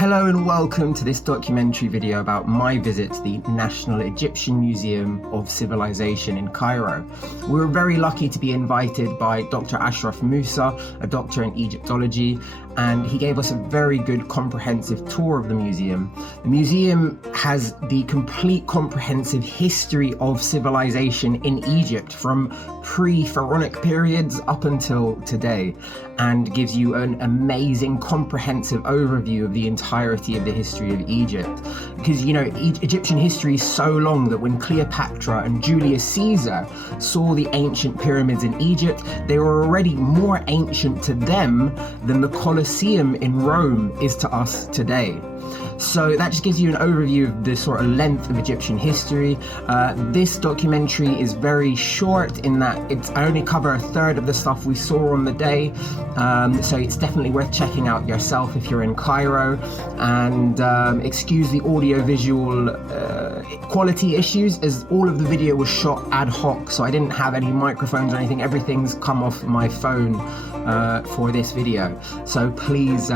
Hello and welcome to this documentary video about my visit to the National Egyptian Museum of Civilization in Cairo. We were very lucky to be invited by Dr. Ashraf Moussa, a doctor in Egyptology, and he gave us a very good comprehensive tour of the museum. The museum has the complete comprehensive history of civilization in Egypt from pre-pharaonic periods up until today, and gives you an amazing comprehensive overview of the entirety of the history of Egypt. Because, you know, Egyptian history is so long that when Cleopatra and Julius Caesar saw the ancient pyramids in Egypt, they were already more ancient to them than the Colosseum in Rome is to us today. So that just gives you an overview of the sort of length of Egyptian history. This documentary is very short in that I only cover a third of the stuff we saw on the day. So it's definitely worth checking out yourself if you're in Cairo. And excuse the audio-visual quality issues, as all of the video was shot ad hoc, so I didn't have any microphones or anything. Everything's come off my phone for this video. So please,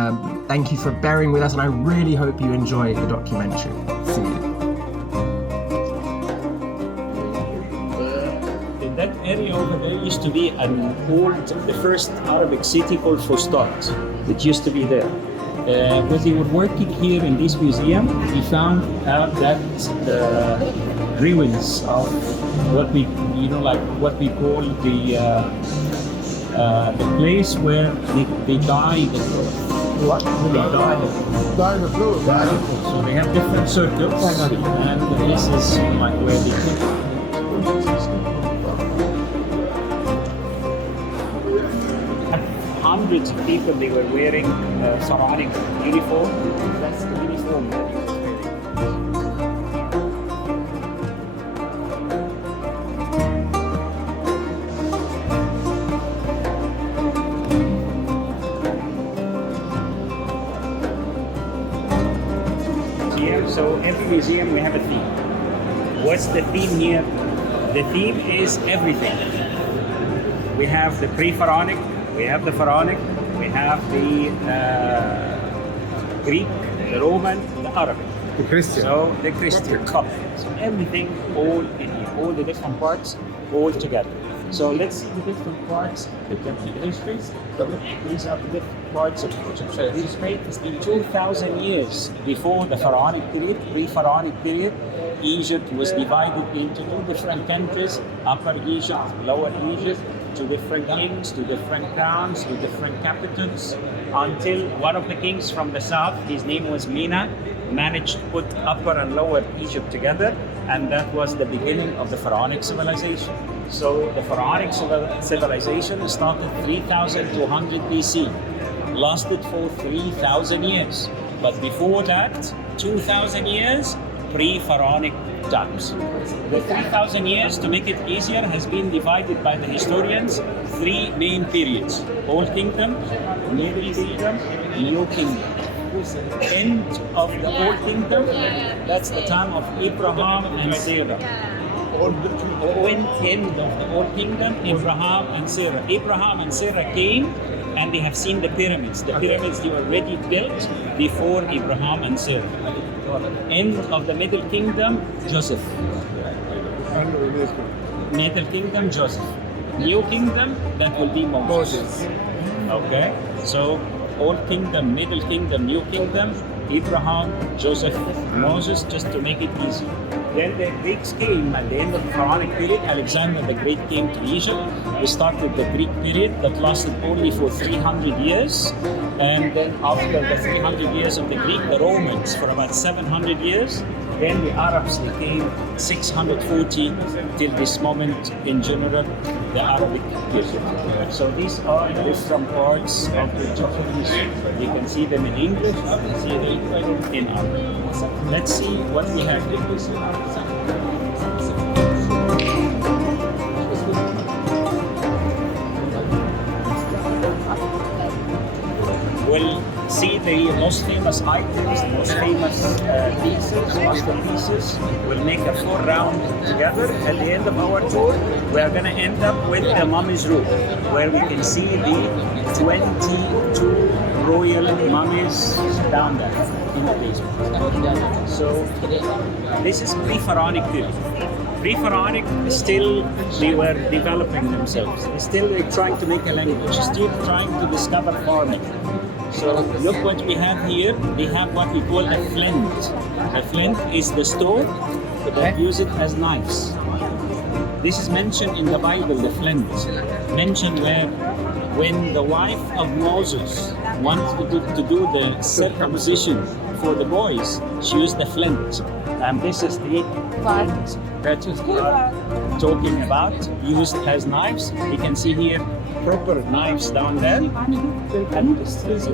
thank you for bearing with us, and I really hope you enjoy the documentary. See you. In that area over there used to be the first Arabic city called Fustat. It used to be there. When they were working here in this museum, we found out that the ruins of what we call the place where they died. What? Died of fluid. So they have different circles, and this is like where they came. Hundreds of people, they were wearing pharaonic uniform. That's the uniform that he was wearing. So every museum we have a theme. What's the theme here? The theme is everything. We have the pre-pharaonic, we have the pharaonic, we have the Greek, the Roman, the Arabic. The Christian. So the Christian Coffin. So everything all in here, all the different parts all together. So let's see the different parts of Egyptian history. These are the different parts of Egyptian history. It's been 2,000 years before the pharaonic period, pre-pharaonic period. Egypt was divided into two different countries, Upper Egypt, Lower Egypt, two different kings, two different crowns, two different capitals, until one of the kings from the south, his name was Mena, managed to put Upper and Lower Egypt together, and that was the beginning of the pharaonic civilization. So the pharaonic civilization started 3200 BC, lasted for 3,000 years. But before that, 2,000 years, pre-pharaonic times. The 3,000 years, to make it easier, has been divided by the historians three main periods: Old Kingdom, Middle Kingdom, New Kingdom. End of the Old Kingdom, that's the time of Abraham and Sarah. End of the Old Kingdom, Abraham and Sarah. Abraham and Sarah came and they have seen the pyramids. The pyramids, they were already built before Abraham and Sarah. End of the Middle Kingdom, Joseph. Middle Kingdom, Joseph. New Kingdom, that will be Moses. Okay, so Old Kingdom, Middle Kingdom, New Kingdom, Abraham, Joseph, Moses, just to make it easy. Then the Greeks came at the end of the pharaonic period. Alexander the Great came to Egypt. We started the Greek period that lasted only for 300 years. And then after the 300 years of the Greek, the Romans for about 700 years. Then the Arabs, they came 640 till this moment in general, the Arabic period. So these are the different parts of the Egyptian history. You can see them in English, you can see them in Arabic. So let's see what we have in this. We'll see the most famous items, the most famous pieces, masterpieces. We'll make a full round together. At the end of our tour, we are going to end up with the mummy's room, where we can see the 22 royal mummies down there. in the basement. So this is pre-pharaonic period. Pre-pharaonic, still they were developing themselves. Still they're trying to make a language. Still trying to discover farming. So look what we have here. We have what we call a flint. A flint is the stone that use it as knives. This is mentioned in the Bible, the flint. Mentioned where when the wife of Moses wanted to do the circumcision for the boys, she used the flint. And this is the flint that we are talking about, used as knives. You can see here proper knives down there. And this is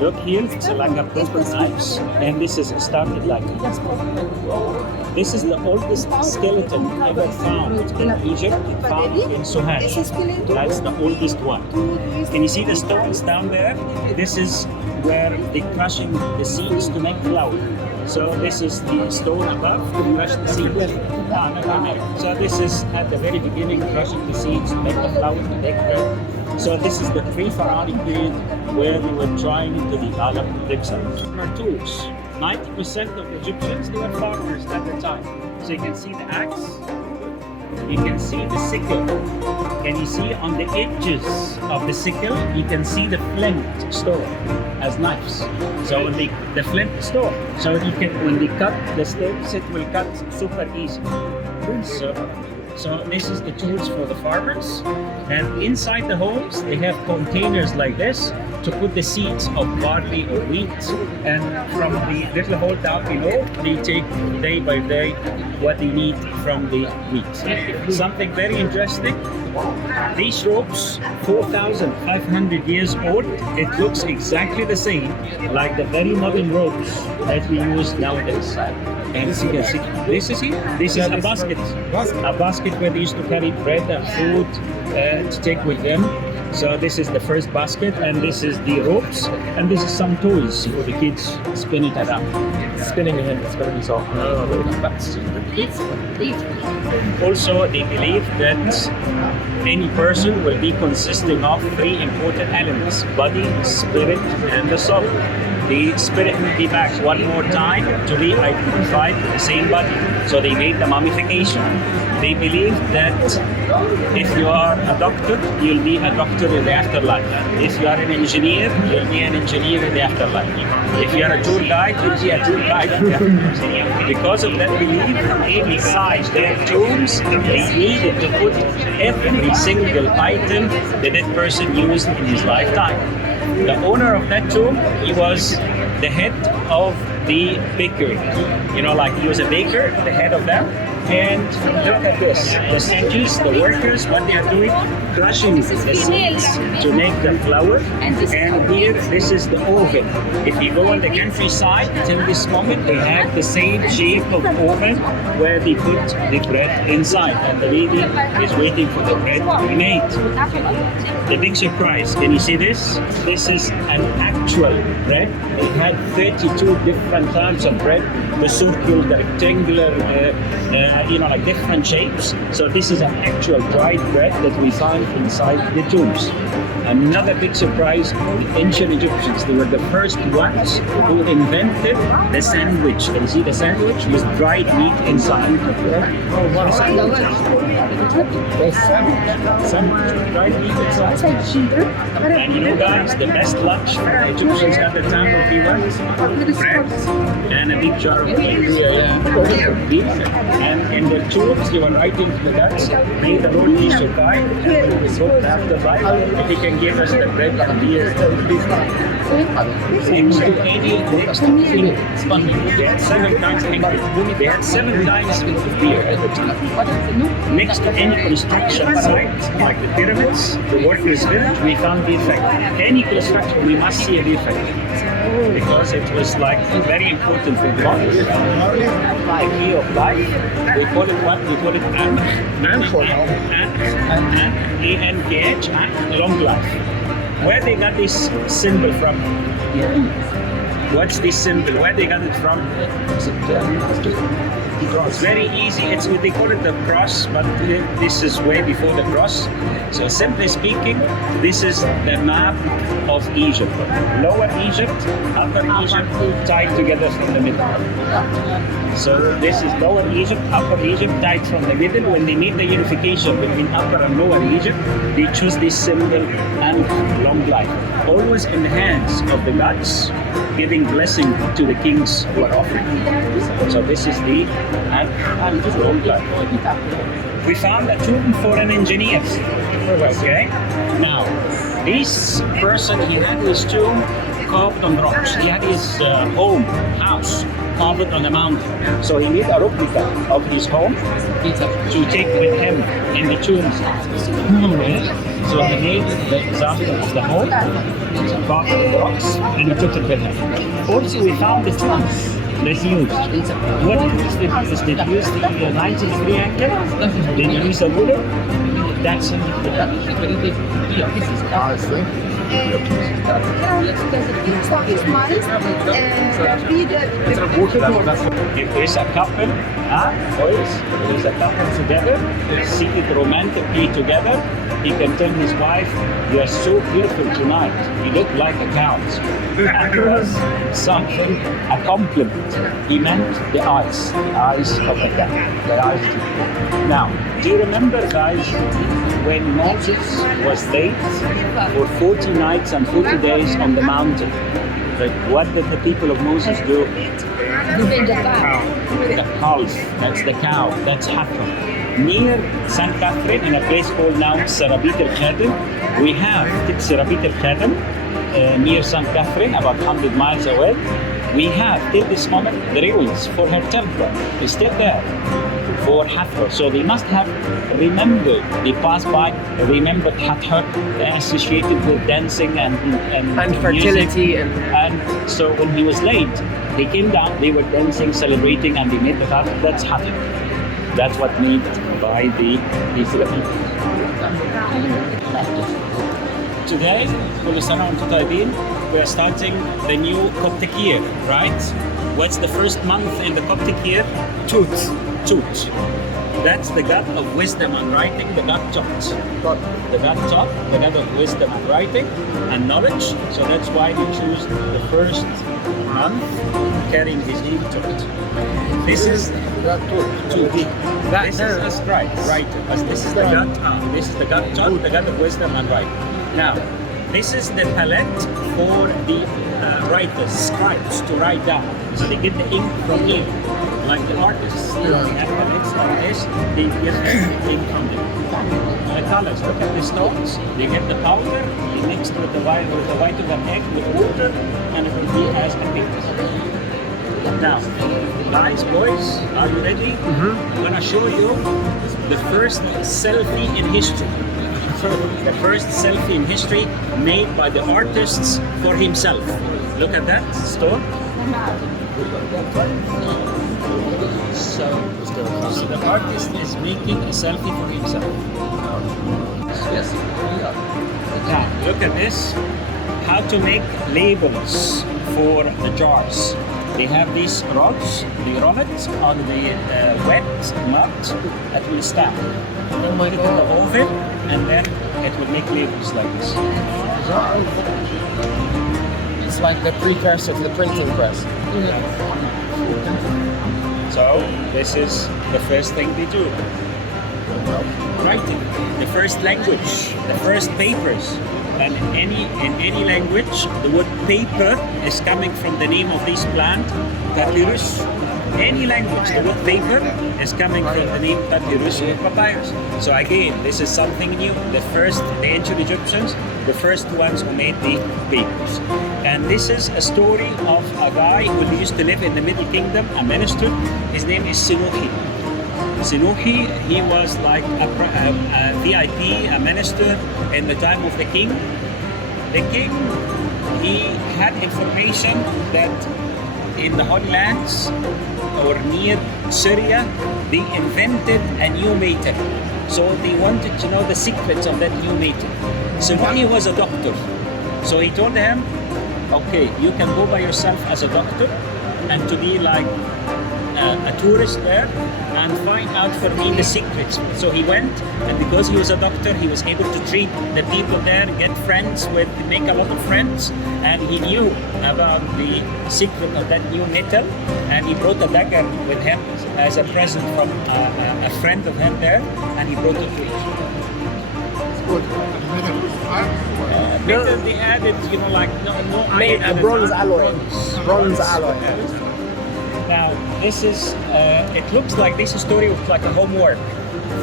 look here, it's like a proper knives, and this is started like this. This is the oldest skeleton ever found in Egypt, found in Sohag. That's the oldest one. Can you see the stones down there? This is where they're crushing the seeds to make flour. So this is the stone above to crush the seeds. So this is at the very beginning, crushing the seeds to make the flour to make bread. So this is the pre-pharaonic period where we were trying to develop themselves. Tools. 90% of Egyptians, they were farmers at the time. So you can see the axe, you can see the sickle. Can you see on the edges of the sickle, you can see the flint stored as knives. So the flint stored. So you can, when they cut the sticks, it will cut super easy. So this is the tools for the farmers. And inside the homes, they have containers like this to put the seeds of barley or wheat. And from the little hole down below, they take day by day what they need from the wheat. Something very interesting. These ropes, 4,500 years old, it looks exactly the same like the very modern ropes that we use nowadays. And you can see, this is a basket. A basket where they used to carry bread and food to take with them. So this is the first basket, and this is the ropes, and this is some toys for the kids spinning it around. Spinning it, it's going to be so. Also, they believe that any person will be consisting of three important elements: body, spirit, and the soul. The spirit will be back one more time to be identified with the same body. So they made the mummification. They believe that if you are a doctor, you'll be a doctor in the afterlife. If you are an engineer, you'll be an engineer in the afterlife. If you are a tour guide, you'll be a tour guide in the afterlife. Because of that belief, inside their tombs, they needed to put every single item that that person used in his lifetime. The owner of that tomb, he was the head of the bakery. You know, like he was a baker, the head of them. And look at this, the statues, the workers, what they are doing, crushing the seeds to make the flour. And here, this is the oven. If you go on the countryside, till this moment, they have the same shape of oven where they put the bread inside. And the lady is waiting for the bread to be made. The big surprise, can you see this? This is an actual bread. They had 32 different types of bread, the circular, the rectangular, like different shapes. So this is an actual dried bread that we find inside the tombs. Another big surprise, the ancient Egyptians, they were the first ones who invented the sandwich. Can you see the sandwich with dried meat inside? Sandwich with dried meat inside. And you know guys, the best lunch for the Egyptians at the time would be what? Bread and a big jar of beef. And in the tombs, they were writing to the gods, may the Lord be so kind, and we hope after life, if he can give us the bread and beer. Next to any, next to any, they had 7 times angry. They had 7 times beer at the time. Next to any construction site, like the pyramids, the workers' village, we found the effect. Any construction, we must see a defect. Because it was like very important for God. The key of life. We call it what? We call it Ankh. A-N-K-H, Ankh, long life. Where they got this symbol from? What's this symbol? Where they got it from? It's very easy. They call it the cross, but this is way before the cross. So simply speaking, this is the map of Egypt. Lower Egypt, Upper Egypt, tied together from the middle. So this is Lower Egypt, Upper Egypt, tied from the middle. When they made the unification between Upper and Lower Egypt, they choose this symbol and long life. Always in the hands of the gods, giving blessing to the kings who are offering. So this is the and long life. We found a tomb for an engineer. Okay. Now, this person, he had his tomb carved on rocks. He had his house carved on a mountain. So he made a replica of his home to take with him in the tomb. Okay. So he made the example of the home, carved on the rocks, and he took it with him. Also, we found the tombs that's used. What is the purpose? Did you use the 93 angle? Did you use a ruler? That's Honestly. If there's a couple, boys, if there's a couple together, seated romantically together, he can tell his wife, "You are so beautiful tonight. You look like a count." That was something, a compliment. He meant the eyes of the cat, the eyes. Now, do you remember, guys, when Moses was laid for 40 nights and 40 days on the mountain? Right? What did the people of Moses do? The calf, that's the cow, that's Hathor. Near St. Catherine, in a place called now Serabit el-Khadem, we have Serabit el-Khadem near St. Catherine, about 100 miles away. We have, till this moment, the ruins for her temple. It's still there for Hathor. So they must have remembered, they passed by, remembered Hathor, associated with dancing and fertility. Music. And so when he was late, they came down, they were dancing, celebrating, and they made the fact that's Hathor. That's what made by the Philippines. Today, we are starting the new Coptic year, right? What's the first month in the Coptic year? Thoth. That's the god of wisdom and writing, the god Thoth. The god Thoth, the god of wisdom and writing and knowledge. So that's why we choose the first month carrying his name Thoth. This is This is a scribe, writer. This is the god. This is the god Thoth, the god of wisdom and writing. Now, this is the palette for the writers, scribes, to write down. So they get the ink from here, like the artists. They have palettes like this, they get the ink from the colors. Look at the stones, they get the powder, they mix with the white of an egg with water, and it will be as a picture. Now, guys, boys, are you ready? I'm gonna show you the first selfie in history. The first selfie in history made by the artists for himself. Look at that stone. So the artist is making a selfie for himself. Yes. Now, look at this. How to make labels for the jars. They have these rods, they roll it on the wet mud that will stand. Then put it in the oven, and then it will make labels like this. It's like the precursor to the printing press. So this is the first thing they do. Writing, the first language, the first papers. And in any language, the word paper is coming from the name of this plant, papyrus. Any language, the word paper is coming from the name papyrus or papyrus. So again, this is something new. The ancient Egyptians, the first ones who made the papers. And this is a story of a guy who used to live in the Middle Kingdom, a minister. His name is Sinuhi. Sinuhi, he was like a VIP, a minister in the time of the king. The king, he had information that in the Holy Lands or near Syria, they invented a new method. So they wanted to know the secrets of that new method. Sinuhi was a doctor. So he told him, okay, you can go by yourself as a doctor and to be like a tourist there and find out for me the secrets. So he went, and because he was a doctor, he was able to treat the people there, get friends with, make a lot of friends, and he knew about the secret of that new metal, and he brought a dagger with him as a present from a friend of him there, and he brought it to Egypt. Good. Metal they added, you know, like no Made iron a bronze added, alloy. Bronze alloy. Now this is, it looks like this story was like a homework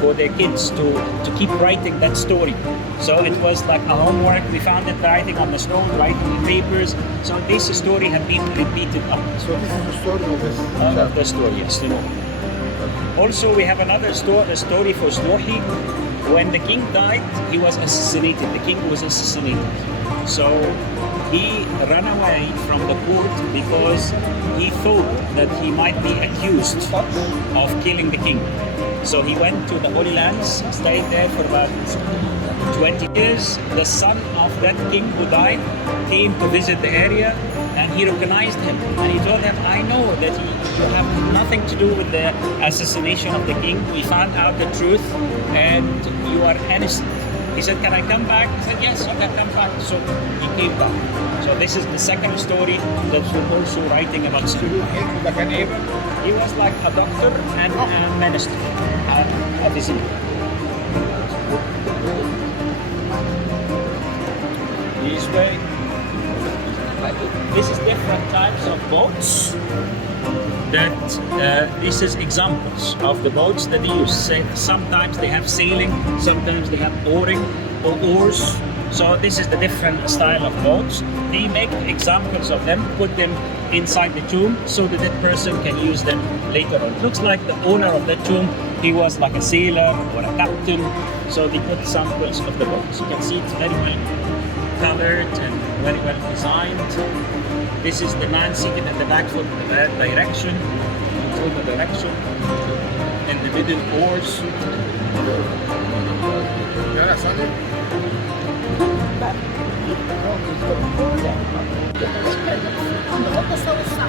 for the kids to keep writing that story. So it was like a homework. We found it writing on the stone, writing in papers. So this story had been repeated up. So this is the story of this Of the story, yes. You know. Also, we have another story for Snohi. When the king died, he was assassinated. The king was assassinated. So he ran away from the court because he thought that he might be accused of killing the king. So he went to the Holy Lands, stayed there for about 20 years. The son of that king who died came to visit the area, and he recognized him. And he told him, I know that you have nothing to do with the assassination of the king. We found out the truth, and you are innocent. He said, can I come back? He said, yes, you can come back. So he came back. So this is the second story that we're also writing about. He was like a doctor and a minister, a vizier. This way. This is different types of boats. This is examples of the boats that they use. Sometimes they have sailing, sometimes they have oaring or oars. So this is the different style of boats. They make examples of them, put them inside the tomb so that that person can use them later on. It looks like the owner of that tomb, he was like a sailor or a captain. So they put samples of the boats. You can see it's very well colored and very well designed. This is the man seated at the back for the direction, control the direction, and the middle oars.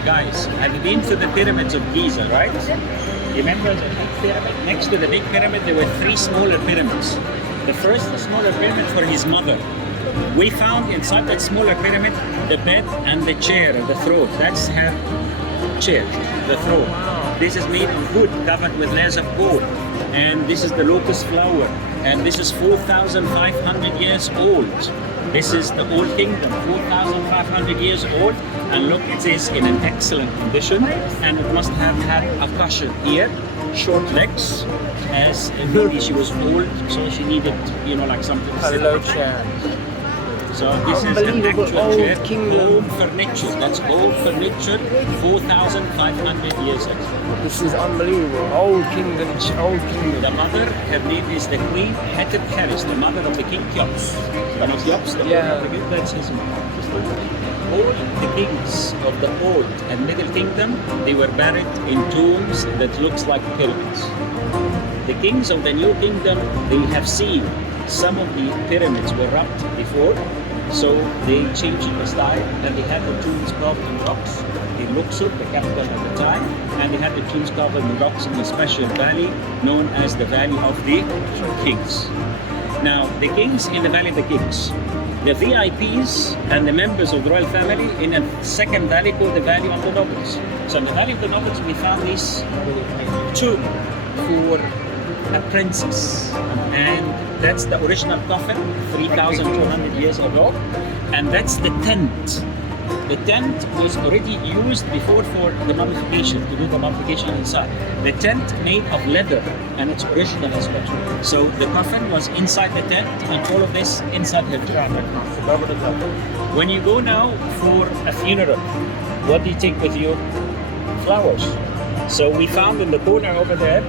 Guys, have you been to the pyramids of Giza, right? You remember the big pyramid? Next to the big pyramid, there were 3 smaller pyramids. The first smaller pyramid for his mother. We found inside that smaller pyramid the bed and the chair, the throne. That's her chair, the throne. This is made of wood covered with layers of gold. And this is the lotus flower. And this is 4,500 years old. This is the old kingdom, 4,500 years old. And look, it is in an excellent condition. And it must have had a cushion here, short legs, as maybe she was old, so she needed, you know, like something. A low chair. So this is an actual old chair, kingdom. old furniture. That's old furniture, 4,500 years ago. This is unbelievable. Old kingdom, old kingdom. The mother, her name is the Queen Hathor, the mother of the King Keops. You know Keops, the Yeah. king of the king, that's his mother. All the kings of the Old and Middle Kingdom, they were buried in tombs that looks like pyramids. The kings of the New Kingdom, they have seen some of the pyramids were rocked before, so they changed the style, and they had the tombs carved in rocks in Luxor, the capital at the time, and they had the tombs carved in rocks in a special valley known as the Valley of the Kings. Now, the kings in the Valley of the Kings, the VIPs and the members of the royal family in a second valley called the Valley of the Nobels. So in the Valley of the Nobels, we found this tomb for a princess, and that's the original coffin 3,200 years ago, and that's the tent. The tent was already used before for the mummification, to do the mummification inside. The tent made of leather, and it's original as well. So the coffin was inside the tent, and all of this inside her tomb. When you go now for a funeral, what do you take with you? Flowers. So we found in the corner over there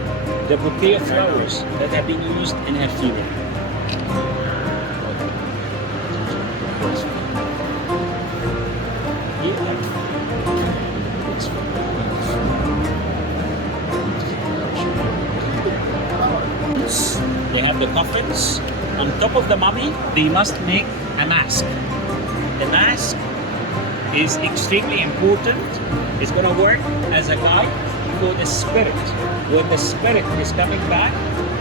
the bouquet of flowers that have been used in her funeral. They have the coffins. On top of the mummy, they must make a mask. The mask is extremely important. It's going to work as a guide for the spirit. When the spirit is coming back,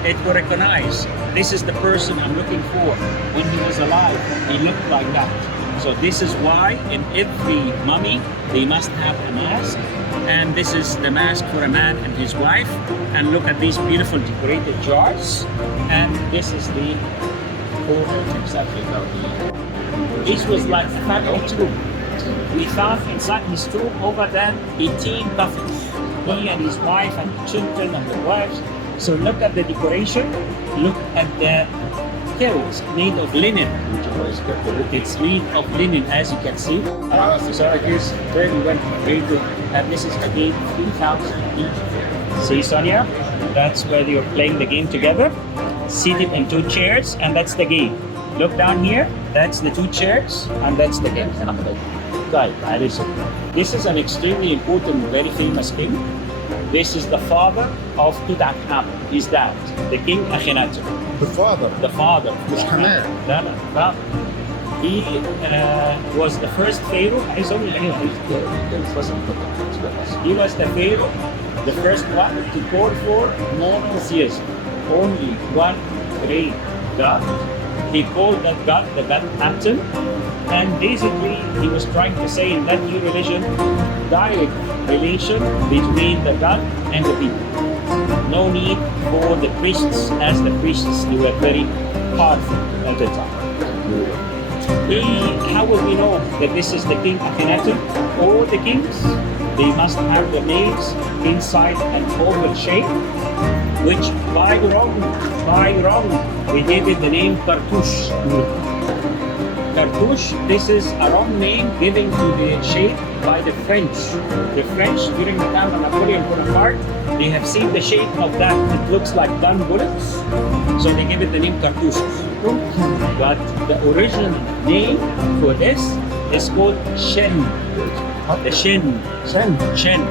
it will recognize this is the person I'm looking for. When he was alive, he looked like that. So this is why in every mummy they must have a mask, and this is the mask for a man and his wife. And look at these beautiful decorated jars, and this is the this was like a family tomb. We found inside his tomb over there 18 coffins. He and his wife and children and the wives. So look at the decoration, look at the carrots made of linen. It's made of linen, as you can see. So it is very well created, and this is again 3,000 each. See, Sonia? That's where you're playing the game together. Seated in two chairs, and that's the game. Look down here, that's the two chairs, and that's the game. This is an extremely important, very famous king. This is the father of Tutankhamun, his dad, the king Akhenaten. The father. The father. Mش حماه. No, father. He was the first pharaoh. He was the pharaoh, the first one to call for monotheism. Only one great God. He called that God the God Captain, and basically he was trying to say in that new religion, direct relation between the God and the people. No need for the priests, as the priests they were very powerful at the time. How will we know that this is the king Akhenaten? All the kings, they must have the names inside an oval shape, which by wrong, we gave it the name Cartouche. Cartouche, this is a wrong name given to the shape by the French. The French, during the time of Napoleon Bonaparte, they have seen the shape of that. It looks like gun bullets, so they give it the name Cartouches. But the original name for this is called Shen. The Shen. Shen.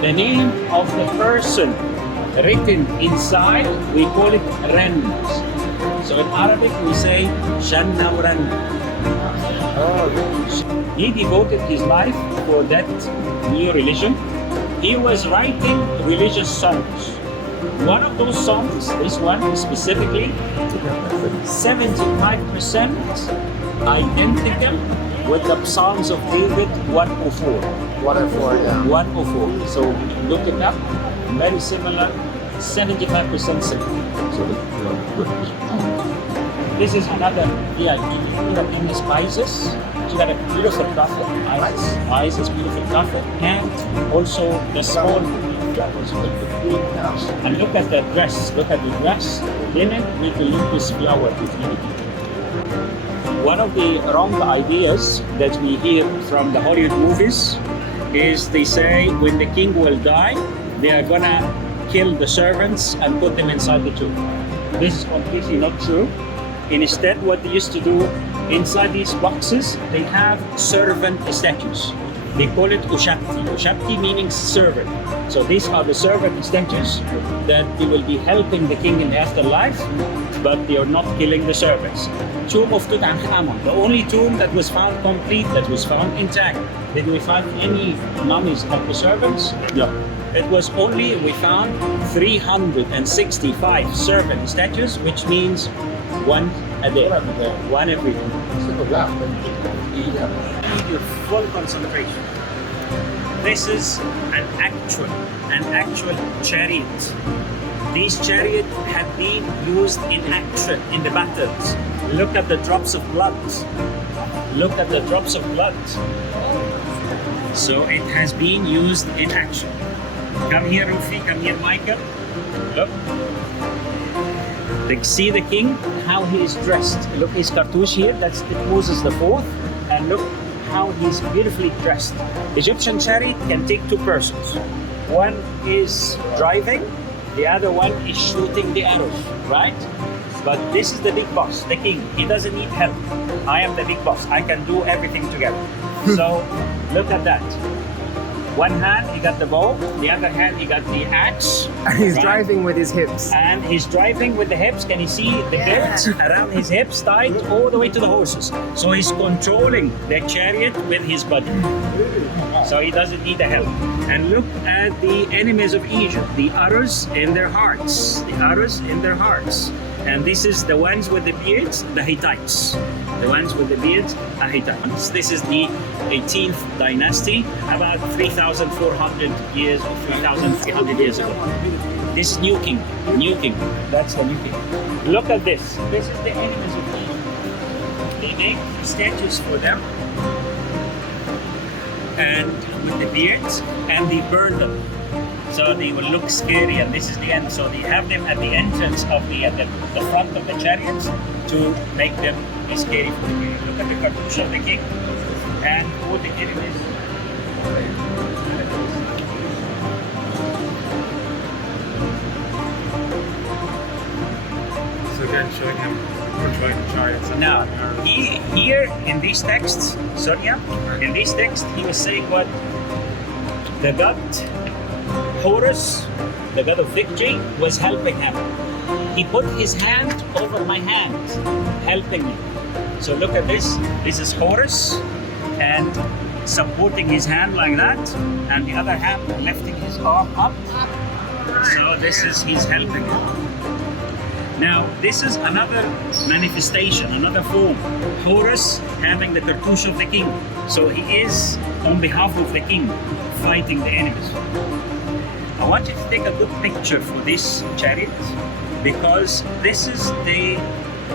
The name of the person written inside, we call it Ren. So in Arabic we say Shanna Ren. He devoted his life for that new religion. He was writing religious songs. One of those songs, this one specifically, 75% identical with the Psalms of David 104. 104, yeah. 104. So look it up. Very similar, 75% similar. This is another VIP. In the spices, she got a beautiful coffin. Eyes is beautiful coffin, and also the small. And look at the dress. Look at the dress. Linen with the lotus flower between it. One of the wrong ideas that we hear from the Hollywood movies is they say when the king will die, they are gonna kill the servants and put them inside the tomb. This is completely not true. Instead, what they used to do inside these boxes, they have servant statues. They call it Ushapti. Ushapti meaning servant. So these are the servant statues that they will be helping the king in the afterlife, but they are not killing the servants. Tomb of Tutankhamun, the only tomb that was found complete, that was found intact. Did we find any mummies of the servants? No. It was only, we found 365 servant statues, which means one a day, one every day. Need your full concentration. This is an actual chariot. These chariots have been used in action in the battles. Look at the drops of blood. Look at the drops of blood. So it has been used in action. Come here, Rufi. Come here, Michael. Look. See the king, how he is dressed. Look, his cartouche here. That's Moses IV. And look how he's beautifully dressed. Egyptian chariot can take two persons. One is driving, the other one is shooting the arrows, right? But this is the big boss, the king. He doesn't need help. I am the big boss. I can do everything together. So look at that. One hand, he got the bow. The other hand, he got the axe. And he's driving with his hips. And he's driving with the hips. Can you see the belts around his hips tied all the way to the horses? So he's controlling the chariot with his body. So he doesn't need the help. And look at the enemies of Egypt, the arrows in their hearts, the arrows in their hearts. And this is the ones with the beards, the Hittites. The ones with the beards are Hittites. This is the 18th dynasty, about 3,400 years or 3,300 years ago. This new king, that's the new king. Look at this. This is the enemies of Egypt. They make statues for them, and with the beards, and they burn them. So they will look scary, and this is the end. So they have them at the entrance of the front of the chariots to make them scary for the king. Look at the cartouche of the king and all the enemies. So again, showing him portraying the chariots. And Now, here in these texts, Sonia, in these texts, he was saying what the god Horus, the god of victory, was helping him. He put his hand over my hand, helping me. So look at this. This is Horus, and supporting his hand like that, and the other hand lifting his arm up. So this is he's helping him. Now, this is another manifestation, another form. Horus having the cartouche of the king. So he is, on behalf of the king, fighting the enemies. I want you to take a good picture for this chariot, because this is the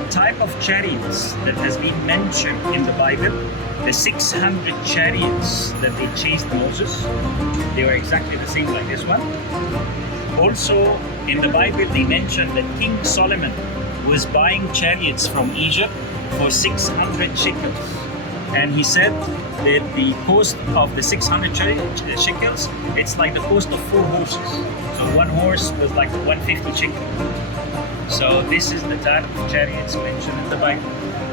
type of chariots that has been mentioned in the Bible. The 600 chariots that they chased Moses, they were exactly the same like this one. Also, in the Bible, they mentioned that King Solomon was buying chariots from Egypt for 600 shekels. And he said that the cost of the 600 shekels, it's like the cost of 4 horses. So one horse was like 150 shekels. So this is the type of chariots mentioned in the Bible.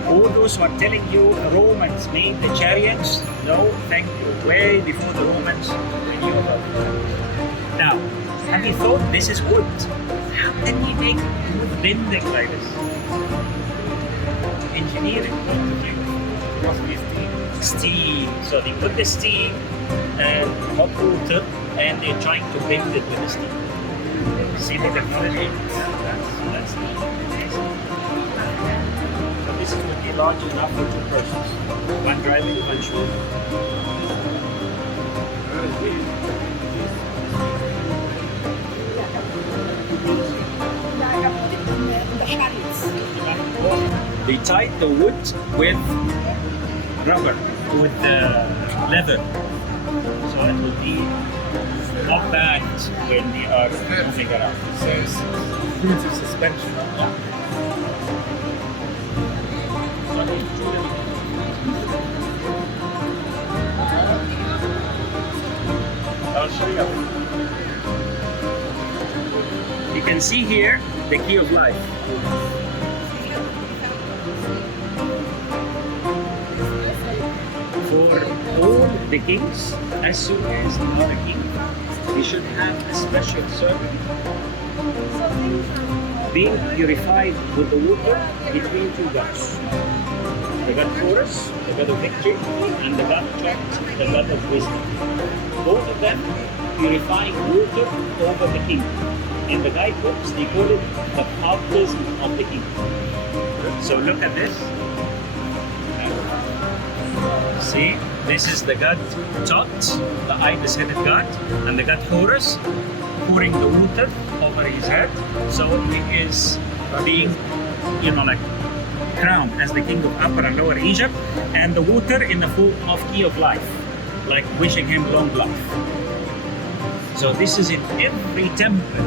All those who are telling you the Romans made the chariots, no, thank you. Way before the Romans, they knew about it. Now, have you thought this is wood? How can he make wood bending like this? Engineering. Must be steel. So they put the steel and hot water, and they're trying to bend it with the steel. See the technology? That's but this would be large enough for 2 persons. One driving, one shooting. They tied the wood with rubber, with leather, so it will be not bad when they are moving around. So it's primitive suspension. I'll show you. You can see here the key of life. For all the kings, as soon as you are a king, you should have a special servant being purified with the water between 2 gods. The god Horus, the god of victory, and the god Thoth, the god of wisdom. Both of them purifying water over the king. In the guidebooks, they call it the baptism of the king. So look at this. See, this is the god Thoth, the ibis-headed god, and the god Horus pouring the water over his head. So he is being, like crowned as the king of Upper and Lower Egypt, and the water in the form of key of life, like wishing him long life. So this is in every temple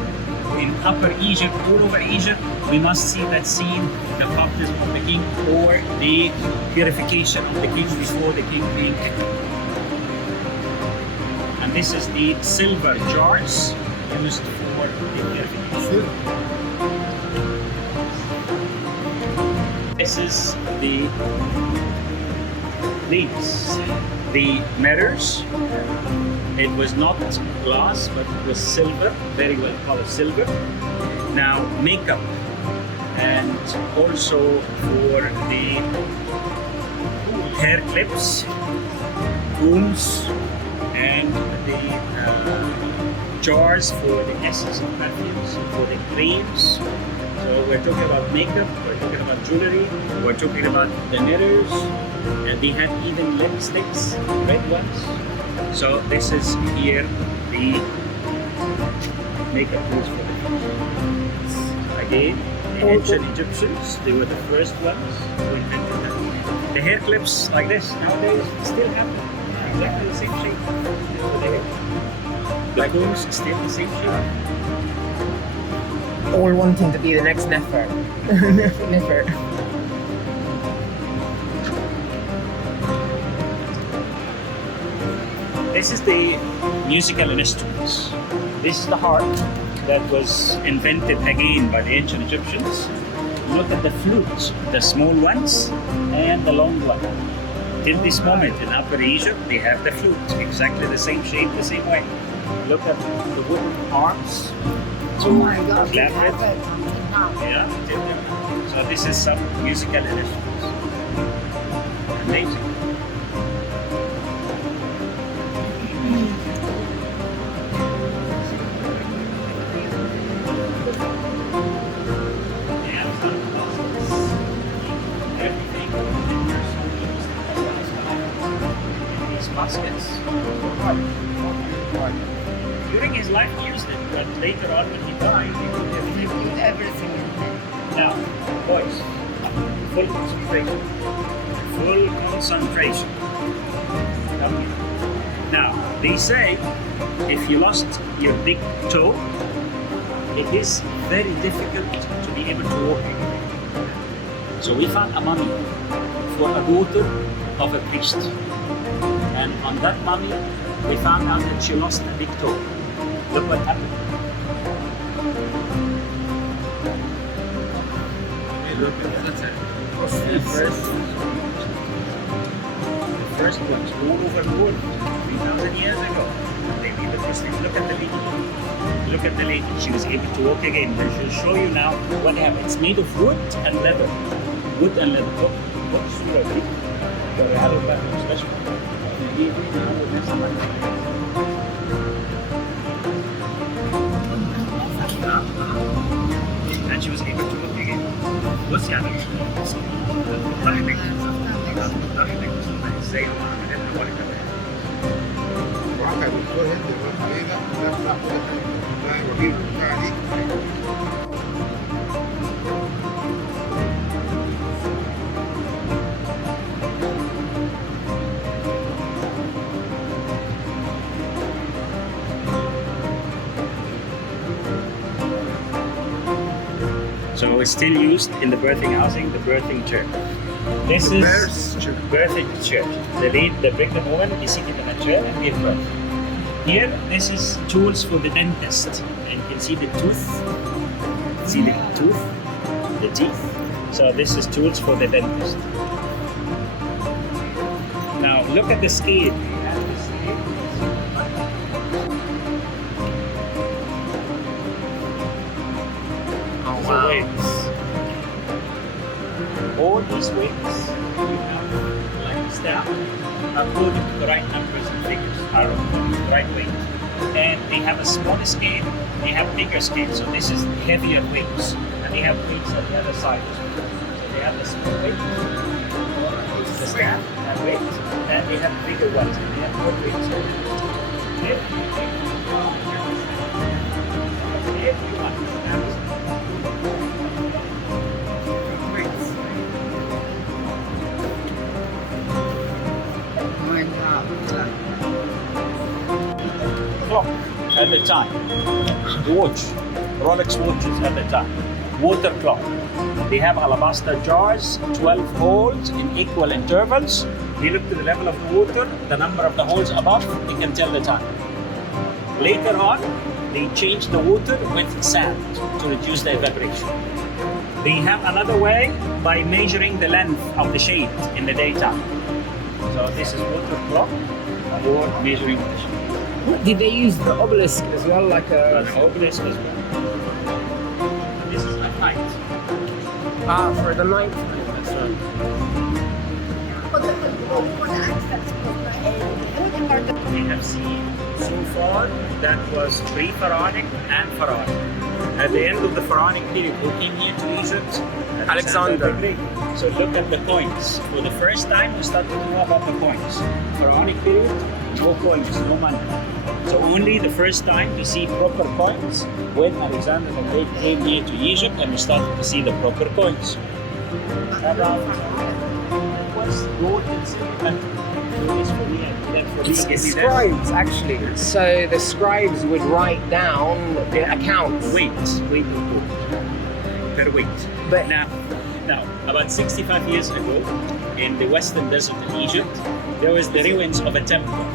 in Upper Egypt, all over Egypt. We must see that scene, the baptism of the king, or the purification of the king before the king being king. And this is the silver jars used for the purification. This is the leaves, the mirrors. It was not glass, but it was silver, very well colored silver. Now, makeup, and also for the hair clips, combs, and the jars for the essence of perfumes, for the creams. So we're talking about makeup, we're talking about jewelry, we're talking about the mirrors, and they had even lipsticks, red ones. So this is here the makeup tools for the future. Again, the ancient Egyptians, they were the first ones who invented that. The hair clips like this nowadays still happen. Exactly the same shape. The combs still the same shape. All wanting to be the next Nefer. Nefer. This is the musical instruments. This is the harp that was invented again by the ancient Egyptians. Look at the flutes, the small ones and the long one. Till this moment in Upper Egypt, they have the flute, exactly the same shape, the same way. Look at the wooden arms. Oh my God, we clap have it. it until now. Yeah, till now. So this is some musical instruments. Amazing. Baskets. During his life he used it, but later on when he died, he put everything. Put everything in there. Now, boys, full concentration. Full concentration. Come here. Now, they say if you lost your big toe, it is very difficult to be able to walk again. So we found a mummy for a daughter of a priest. And on that mummy, we found out that she lost a big toe. Look what happened. The first ones all over the world, 3,000 years ago. They made the first thing. Look at the lady. Look at the lady. She was able to walk again. And she'll show you now what happened. It's made of wood and leather. Wood and leather. Look, what should I be? And she was able to look again. What's happening? So it's still used in the birthing housing, the birthing church. This is birthing church. The pregnant woman is sitting in a chair and give birth. Here, this is tools for the dentist. And you can see the tooth. See the tooth? The teeth. So this is tools for the dentist. Now look at the scale. Wow. Weights. All these weights you have like staff according to the right numbers and figures are the right weight. And they have a smaller scale, they have bigger scale, so this is heavier weights. And they have weights at the other side as well. So they have the small weight, the staff and weight, and they have bigger ones, and they have more weights. Everyone. Clock at the time, watch, Rolex watches at the time, water clock. They have alabaster jars, 12 holes in equal intervals. You look to the level of the water, the number of the holes above, you can tell the time. Later on, they change the water with sand to reduce the evaporation. They have another way by measuring the length of the shade in the daytime. So this is water clock or measuring the shade. Did they use the obelisk as well, like a... The obelisk as well. This is at night. for the night? That's right. We have seen so far that was pre-pharaonic and pharaonic. At the end of the pharaonic period, who came here to Egypt? Alexander. the Great. So look at the coins. For the first time, we started to know about the coins. Pharaonic period, no coins, no money. So only the first time we see proper coins when Alexander the Great came here to Egypt, and we started to see the proper coins. About was gold and silver. It's scribes, actually. So the scribes would write down the accounts. Weight of gold per weight. But Now, about 65 years ago, in the western desert of Egypt, there was the ruins of a temple.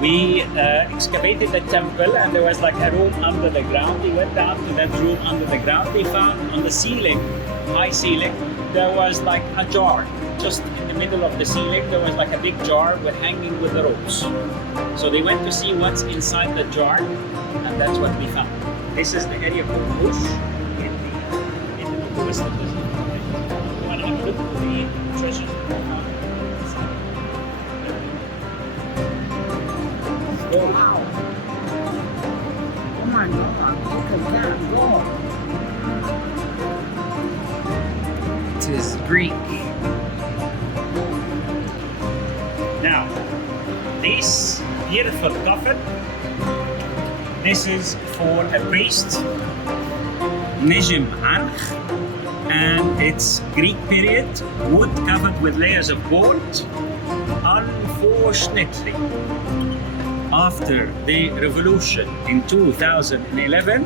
We excavated the temple, and there was like a room under the ground. We went down to that room under the ground. They found on the ceiling, high ceiling, there was like a jar. Just in the middle of the ceiling, there was like a big jar with hanging with the ropes. So they went to see what's inside the jar, and that's what we found. This is the area called Bush in the western desert. 100 of the treasures we found. Wow. Oh my God, look at that gold. it is Greek. Now, this beautiful coffin, this is for a priest, Ankh, and it's Greek period, wood covered with layers of gold. Unfortunately, after the revolution in 2011,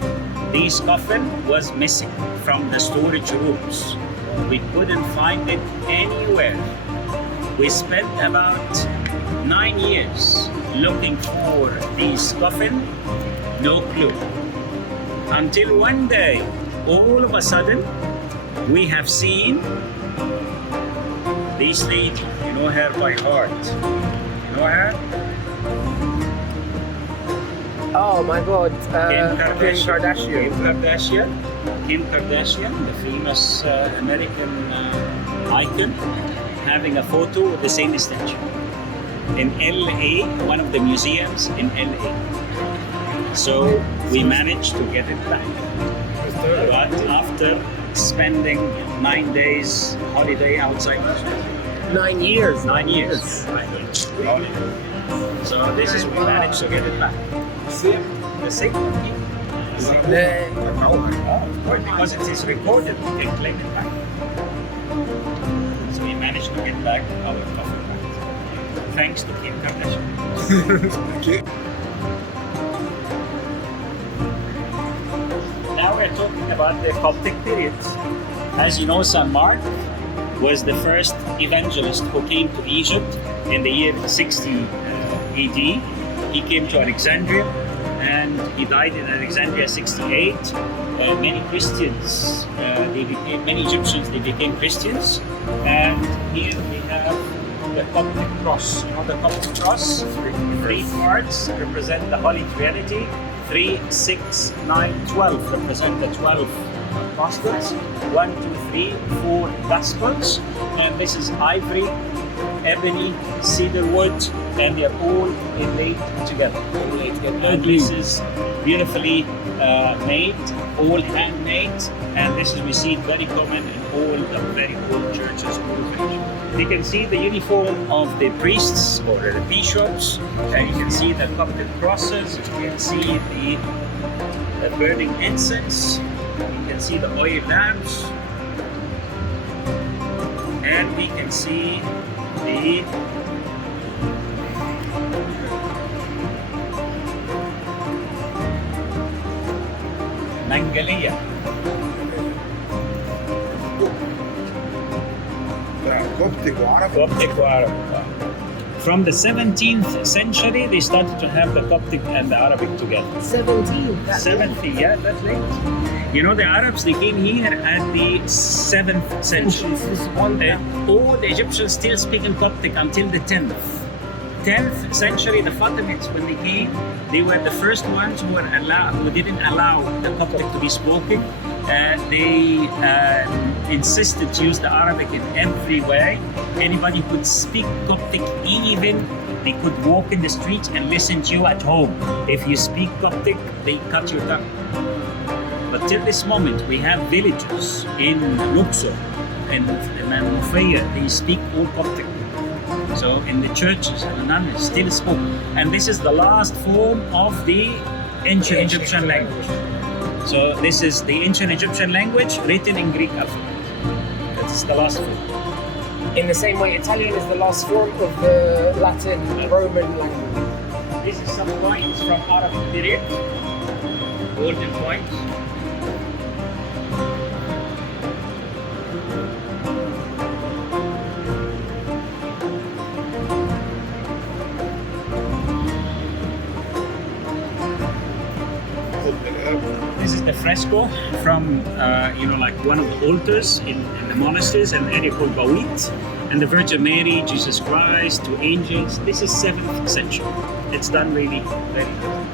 this coffin was missing from the storage rooms. We couldn't find it anywhere. We spent about 9 years looking for this coffin, no clue. Until one day, all of a sudden, we have seen this lady. You know her by heart. You know her? Oh my God, Kim Kardashian. Kim Kardashian, the famous American icon, having a photo with the same statue in LA, one of the museums in LA. So we managed to get it back. But after spending 9 days holiday outside, 9 years. 9 years. So this is we managed to get it back. The same. Because it is recorded, we can claim it back. So we managed to get back our coffin back. Thanks to Kim Kardashian. Now we're talking about the Coptic period. As you know, St. Mark was the first evangelist who came to Egypt in the year 60 AD. He came to Alexandria and he died in Alexandria 68. Many Christians, many Egyptians, they became Christians. And here we have the Coptic cross. You know the Coptic cross? 3 parts represent the Holy Trinity. 3, 6, 9, 12 represent the 12 apostles. 1, 2, 3, 4 gospels. And this is ivory, ebony, cedar wood, and they are all inlaid together. And this is beautifully made, all handmade, and this is we see it very common in all the very old churches all over Egypt. You can see the uniform of the priests or the bishops, and you can see the Coptic crosses, you can see the burning incense, you can see the oil lamps, and we can see the Mangalia. Coptic Arab. From the 17th century, they started to have the Coptic and the Arabic together. 17. 70, yeah, that's late. You know, the Arabs, they came here at the 7th century. All the Egyptians still speak in Coptic until the 10th century, the Fatimids, when they came, they were the first ones who didn't allow the Coptic to be spoken. They insisted to use the Arabic in every way. Anybody could speak Coptic, even they could walk in the streets and listen to you at home. If you speak Coptic, they cut your tongue. But till this moment, we have villages in Luxor and Manufaya, they speak all Coptic. So in the churches and the nuns still spoke. And this is the last form of the ancient Egyptian language. So this is the ancient Egyptian language written in Greek alphabet. That's the last form. In the same way, Italian is the last form of the Latin Roman language. This is some coins from Arabic period, golden coins. This is the fresco from, like one of the altars in the monasteries in an area called Bawit. And the Virgin Mary, Jesus Christ, two angels. This is 7th century. It's done really very good.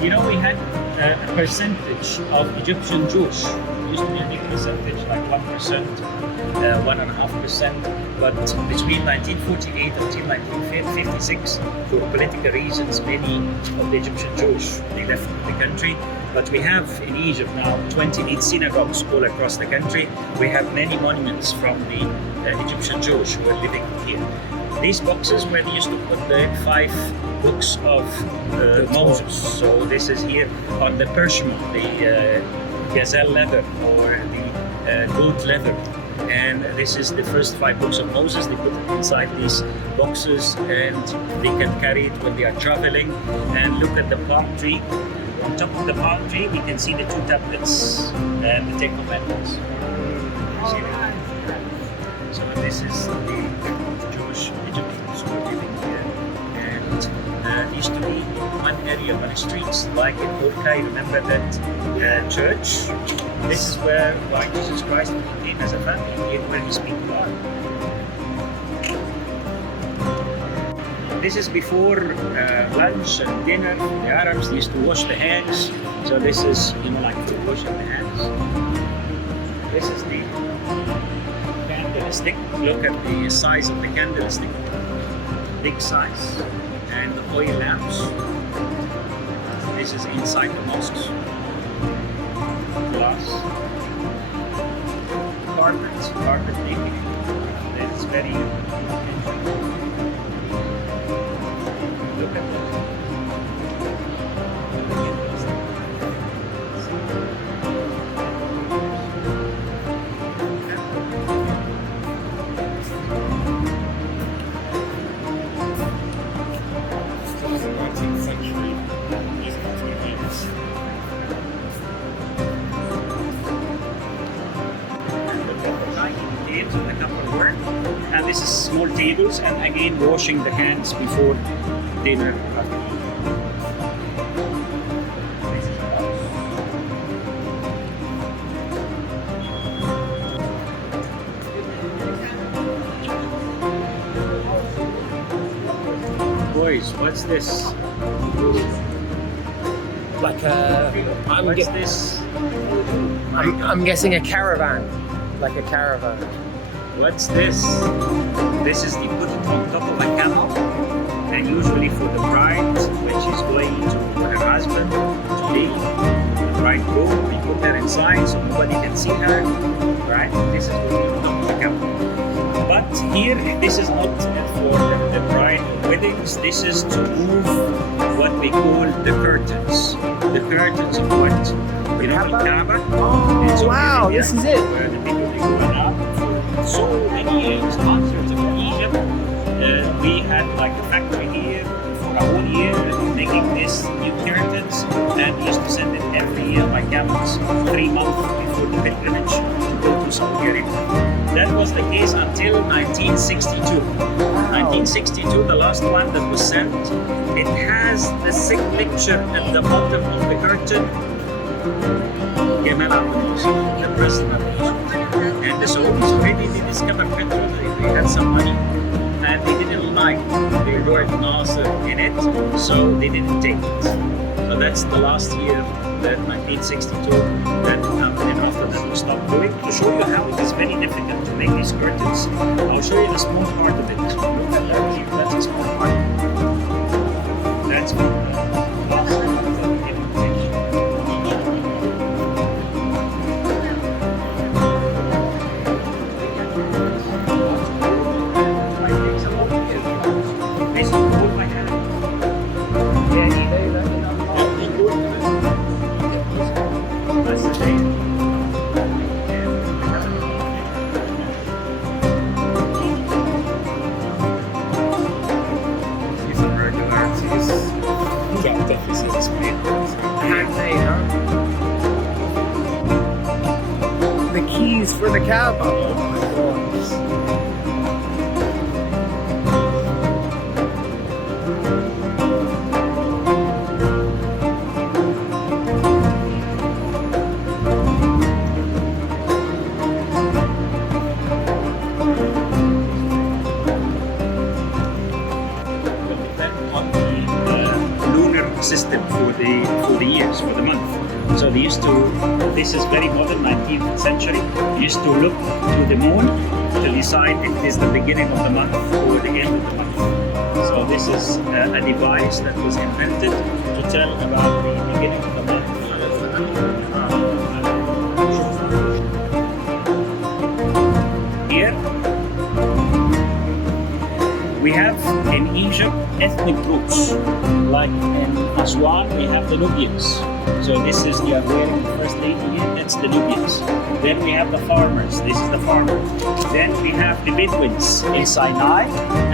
We had a percentage of Egyptian Jewish. It used to be a big percentage, like 1%, 1.5%. But between 1948 until 1956, for political reasons, many of the Egyptian Jewish, they left the country. But we have in Egypt now 28 synagogues all across the country. We have many monuments from the Egyptian Jewish who are living here. These boxes where they used to put the 5 books of Moses. So this is here on the Persian, the gazelle leather or the goat leather. And this is the first 5 books of Moses. They put it inside these boxes and they can carry it when they are traveling. And look at the palm tree. On top of the palm tree, we can see the 2 tablets and the 10 commandments. See that? So this is the Jewish Egyptians who are living here. And there used to be one area, one streets, like in Orkai. Remember that church? This is where Jesus Christ came as a family, here where his people are. This is before lunch and dinner. The Arabs used to wash the hands. So this is, like for washing the hands. This is the candlestick. Look at the size of the candlestick. Big size. And the oil lamps. This is inside the mosques. Glass. Carpet making. That is very look at that. And this is small tables, and again washing the hands before dinner. Boys, what's this? Like a, What's this? I'm guessing a caravan, like a caravan. What's this? This is the put it on top of a camel, and usually for the bride when she's going to her husband to be the bridegroom, we put her inside so nobody can see her. Right? This is what we put on the camel. But here, this is not for the bride weddings. This is to move what we call the curtains. The curtains of what? You know, the Kaaba. Oh, wow! This is it. Where the people they go around for so many years, concerts in Egypt. We had like a factory here for a whole year making this new curtains, and we used to send it every year by camels 3 months before the pilgrimage to go to Saudi Arabia. That was the case until 1962. 1962, the last one that was sent, it has the signature at the bottom of the curtain, Gamal Abdul Yusuf, the president of Egypt. And the Saudis already they discovered petrol, they had some money, and they didn't like the word Nasser in it, so they didn't take it. So that's the last year, that 1962, that and after that we stopped doing. To show you how it is very difficult to make these curtains, I'll show you a small part of it. Look at that here, that's a small part. That's the last part of the invitation. The keys for the Kaaba. System for the years, for the month. So they used to, this is very modern, 19th century, they used to look to the moon to decide if it is the beginning of the month or the end of the month. So this is a device that was invented to tell about the beginning of the month. Here we have in Egypt ethnic groups, like in Aswan we have the Nubians. So this is, you are wearing the first lady here, that's the Nubians. Then we have the farmers, this is the farmer. Then we have the Bedouins in Sinai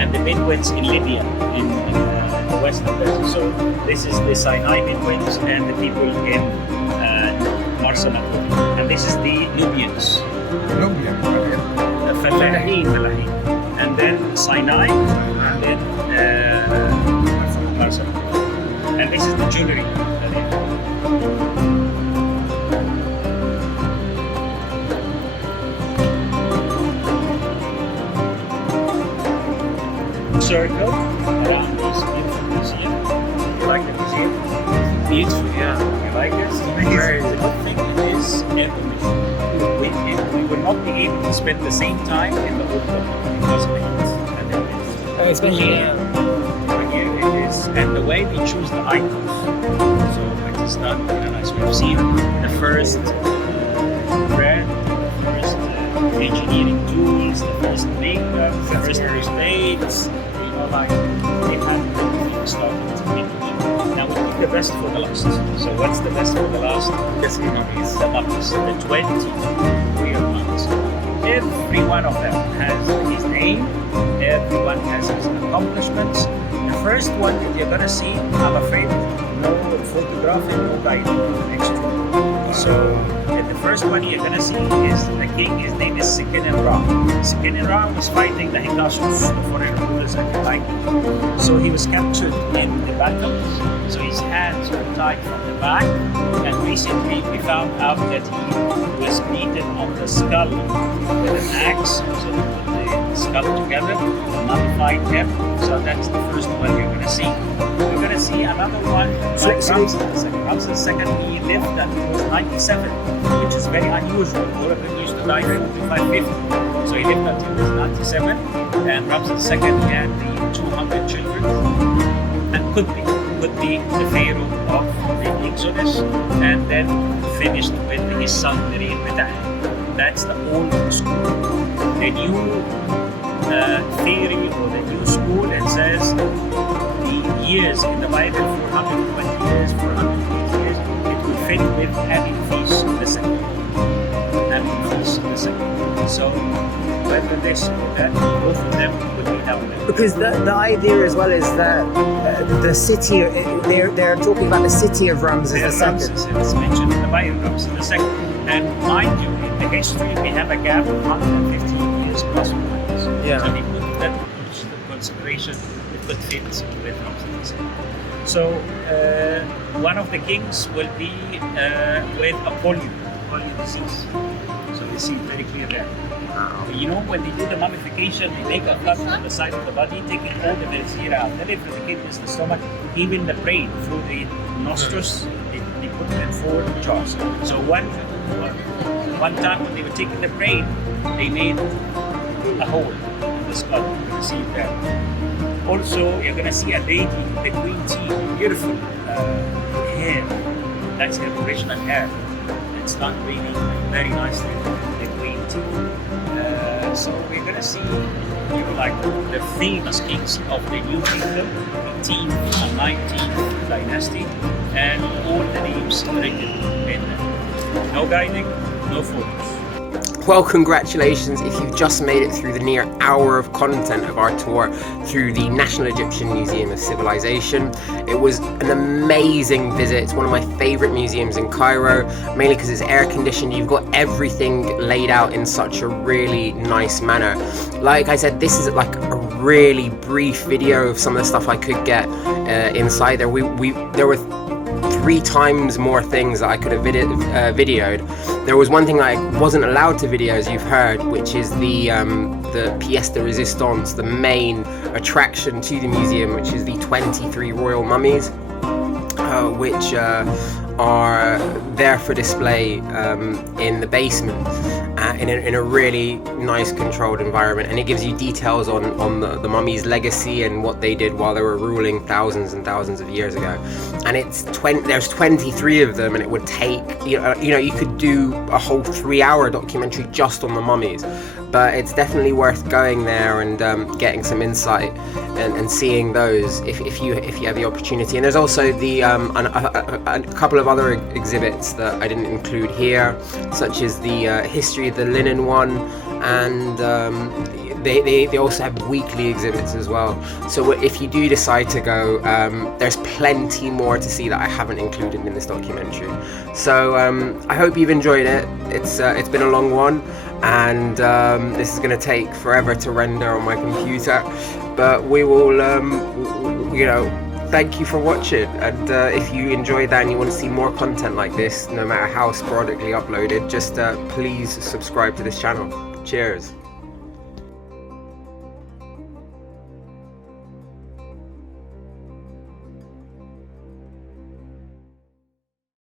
and the Bedouins in Libya, in the western desert. So this is the Sinai Bedouins and the people in Marsala. And this is the Nubians. Nubian, Fellahin. And then Sinai, and then Marsala. And this is the jewelry. Circle around this beautiful museum. You like the museum? Beautiful, yeah. You like it? The good thing is we will not be able to spend the same time in the old one because of it. Especially here it is, and the way we choose the icons. So it is done in a nice way. We've seen the first brand, the first engineering tools, the first makeup, the first plates. Like they have everything started to make it. Now we pick the best for the last. So what's the best for the last? This is the mummies, the 20 Royal Mummies. Every one of them has his name, everyone has his accomplishments. The first one that you're gonna see, I'm afraid, no photographing, no guiding next to it. So the first one you're gonna see is the king, his name is Sekin-Ra. Sekin-Ra was fighting the Hyksos, the foreign rulers at the time. So he was captured in the battle, so his hands were tied from the back, and recently we found out that he was beaten on the skull with an axe, so they put the skull together, mummified him, so that's the first one you're gonna see. We're gonna see another one, like Ramses II. Ramses II, he lived until he was 97, which is very unusual. All of them used to die 45, 50. So he lived until he was 97, and Ramses II had the 200 children, and could be the pharaoh of the Exodus, and then finished with his son, the reign with that. That's the old school. The new theory or the new school, it says the years in the Bible, 420 years, 480 years, it will fit with Amynphis II. Amynphis II. So whether this or that, both of them will be down there. Because the idea as well is that the city, they're talking about the city of Ramses II. Ramses, it's mentioned in the Bible, Ramses II. And mind you, in the history, we have a gap of 150 years plus or minus. Yeah. So we put that into consideration, it could fit with Ramses II. So one of the kings will be with a polio disease. So we see it very clear there. You know, when they do the mummification, they make a cut on the side of the body, taking all the viscera out. Then if the kidneys, the stomach, even the brain through the nostrils, they put it in 4 jars. So one time when they were taking the brain, they made a hole in the skull. You can see it there. Also, you're gonna see a lady, the queen tea, beautiful hair. That's her original hair. It's done really very nicely. The queen tea. So we're gonna see, you know, like the famous kings of the New Kingdom, 18th and 19th dynasty, and all the names written in them. No guiding, no photos. Well, congratulations if you've just made it through the near hour of content of our tour through the National Egyptian Museum of Civilization. It was an amazing visit. It's one of my favorite museums in Cairo, mainly because it's air conditioned. You've got everything laid out in such a really nice manner. Like I said, this is like a really brief video of some of the stuff I could get inside there. There were 3 times more things that I could have videoed. There was one thing I wasn't allowed to video, as you've heard, which is the pièce de résistance, the main attraction to the museum, which is the 23 Royal Mummies, which are there for display in the basement in a really nice controlled environment, and it gives you details on the mummies' legacy and what they did while they were ruling thousands and thousands of years ago. And there's 23 of them, and it would take, you know, you could do a whole 3-hour documentary just on the mummies. But it's definitely worth going there and getting some insight and seeing those if you have the opportunity. And there's also the a couple of other exhibits that I didn't include here, such as the history of the linen one, and they also have weekly exhibits as well. So if you do decide to go, there's plenty more to see that I haven't included in this documentary. So I hope you've enjoyed it. It's been a long one, and this is going to take forever to render on my computer, but we will you know, thank you for watching, and if you enjoyed that and you want to see more content like this, no matter how sporadically uploaded, just please subscribe to this channel. Cheers.